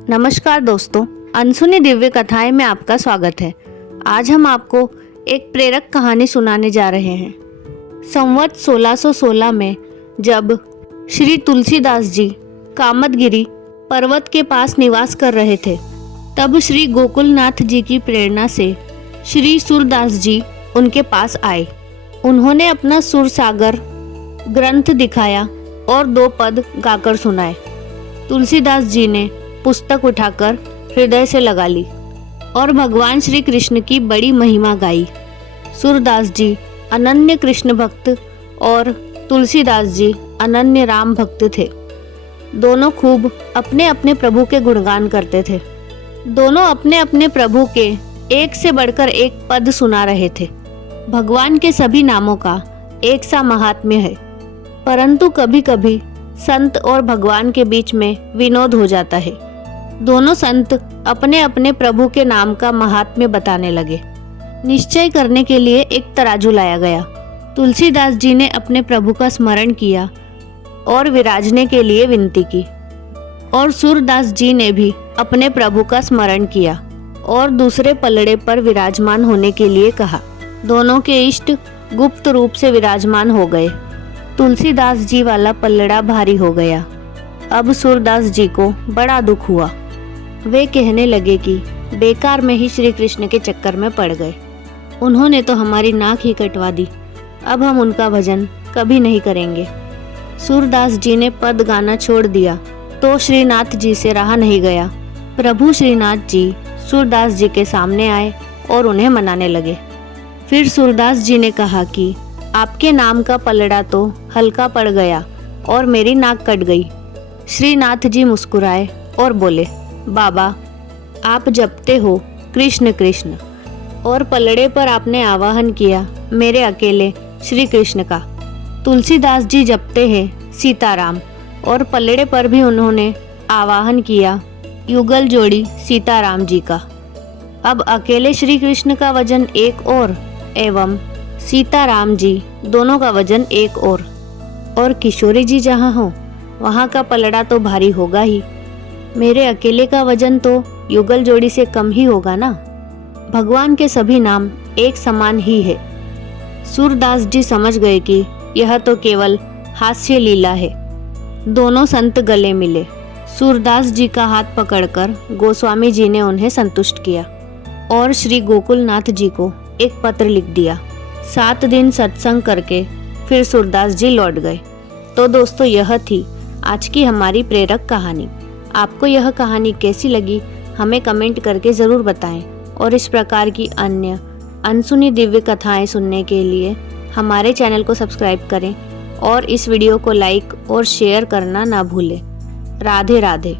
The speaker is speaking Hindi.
नमस्कार दोस्तों, अनसुनी दिव्य कथाएं में आपका स्वागत है। आज हम आपको एक प्रेरक कहानी सुनाने जा रहे हैं। संवत 1616 में जब श्री तुलसीदास जी कामदगिरी पर्वत के पास निवास कर रहे थे, तब श्री गोकुलनाथ जी की प्रेरणा से श्री सूरदास जी उनके पास आए। उन्होंने अपना सुरसागर ग्रंथ दिखाया और 2 पद गाकर सुनाए। तुलसीदास जी ने पुस्तक उठाकर हृदय से लगा ली और भगवान श्री कृष्ण की बड़ी महिमा गाई। सूरदास जी अनन्य कृष्ण भक्त और तुलसीदास जी अनन्य राम भक्त थे। दोनों खूब अपने अपने प्रभु के गुणगान करते थे। दोनों अपने अपने प्रभु के एक से बढ़कर एक पद सुना रहे थे। भगवान के सभी नामों का एक सा महात्म्य है, परंतु कभी कभी संत और भगवान के बीच में विनोद हो जाता है। दोनों संत अपने अपने प्रभु के नाम का महात्म्य बताने लगे। निश्चय करने के लिए एक तराजू लाया गया। तुलसीदास जी ने अपने प्रभु का स्मरण किया और विराजने के लिए विनती की, और सूरदास जी ने भी अपने प्रभु का स्मरण किया और दूसरे पलड़े पर विराजमान होने के लिए कहा। दोनों के इष्ट गुप्त रूप से विराजमान हो गए। तुलसीदास जी वाला पलड़ा भारी हो गया। अब सूरदास जी को बड़ा दुख हुआ। वे कहने लगे कि बेकार में ही श्री कृष्ण के चक्कर में पड़ गए। उन्होंने तो हमारी नाक ही कटवा दी। अब हम उनका भजन कभी नहीं करेंगे। सूरदास जी ने पद गाना छोड़ दिया तो श्रीनाथ जी से रहा नहीं गया। प्रभु श्रीनाथ जी सूरदास जी के सामने आए और उन्हें मनाने लगे। फिर सूरदास जी ने कहा कि आपके नाम का पलड़ा तो हल्का पड़ गया और मेरी नाक कट गई। श्रीनाथ जी मुस्कुराए और बोले, बाबा, आप जपते हो कृष्ण कृष्ण, और पलड़े पर आपने आवाहन किया मेरे अकेले श्री कृष्ण का। तुलसीदास जी जपते हैं सीताराम, और पलड़े पर भी उन्होंने आवाहन किया युगल जोड़ी सीताराम जी का। अब अकेले श्री कृष्ण का वजन एक और एवं सीताराम जी दोनों का वजन एक और किशोरी जी जहाँ हो वहाँ का पलड़ा तो भारी होगा ही। मेरे अकेले का वजन तो युगल जोड़ी से कम ही होगा ना। भगवान के सभी नाम एक समान ही है। सूरदास जी समझ गए कि यह तो केवल हास्य लीला है। दोनों संत गले मिले। सूरदास जी का हाथ पकड़कर गोस्वामी जी ने उन्हें संतुष्ट किया और श्री गोकुलनाथ जी को एक पत्र लिख दिया। 7 दिन सत्संग करके फिर सूरदास जी लौट गए। तो दोस्तों, यह थी आज की हमारी प्रेरक कहानी। आपको यह कहानी कैसी लगी हमें कमेंट करके ज़रूर बताएं, और इस प्रकार की अन्य अनसुनी दिव्य कथाएं सुनने के लिए हमारे चैनल को सब्सक्राइब करें और इस वीडियो को लाइक और शेयर करना ना भूलें। राधे राधे।